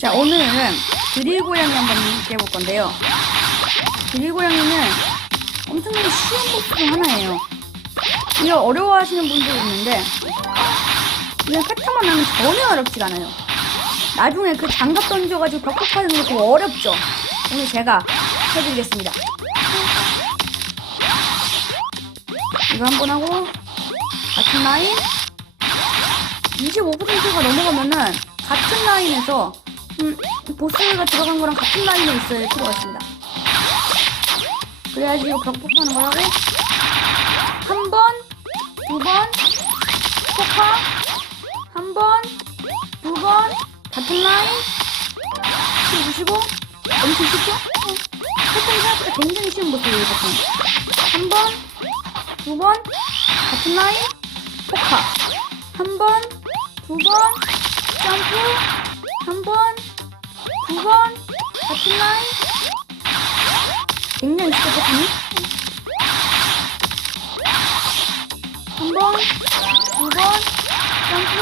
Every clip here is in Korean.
자, 오늘은 드릴 고양이 한번 깨볼 건데요. 드릴 고양이는 엄청나게 쉬운 모습 중 하나예요. 이거 어려워하시는 분들이 있는데, 그냥 팩트만 하면 전혀 어렵지가 않아요. 나중에 그 장갑 던져가지고 거 그거 어렵죠? 오늘 제가 해드리겠습니다. 이거 한 번 하고, 같은 라인, 25%가 넘어가면은 같은 라인에서 음, 보스가 들어간 거랑 같은 라인에 있어야 필요가 있습니다. 그래야지 이거 벽폭하는 거라고 한 번, 두 번, 폭파, 한 번, 두 번, 같은 라인, 힘 주시고, 엄청 쉽죠? 어. 패턴이 생각보다 굉장히 쉬운 모습이에요, 보통. 한 번, 두 번, 같은 라인, 폭파. 한 번, 두 번, 점프, 한 번, 두 번, 같은 라인. 굉장히 쉽게 패턴이. 한 번, 두 번, 점프,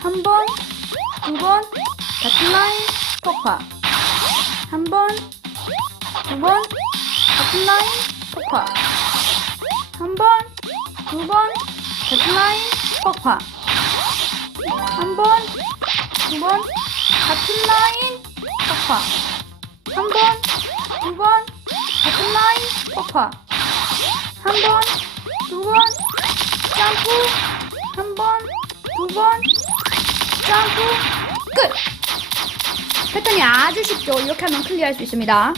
한 번, 두 번, 같은 라인, 폭파. 한 번, 두 번, 같은 라인, 폭파. 한 번, 두 번, 같은 라인, 폭파. 한 번, 두 번, 같은 라인, 폭파. 한 번, 두 번, 같은 라인, 폭파. 한 번, 두 번, 점프. 한 번, 두 번, 점프. 끝! 패턴이 아주 쉽죠? 이렇게 하면 클리어할 수 있습니다.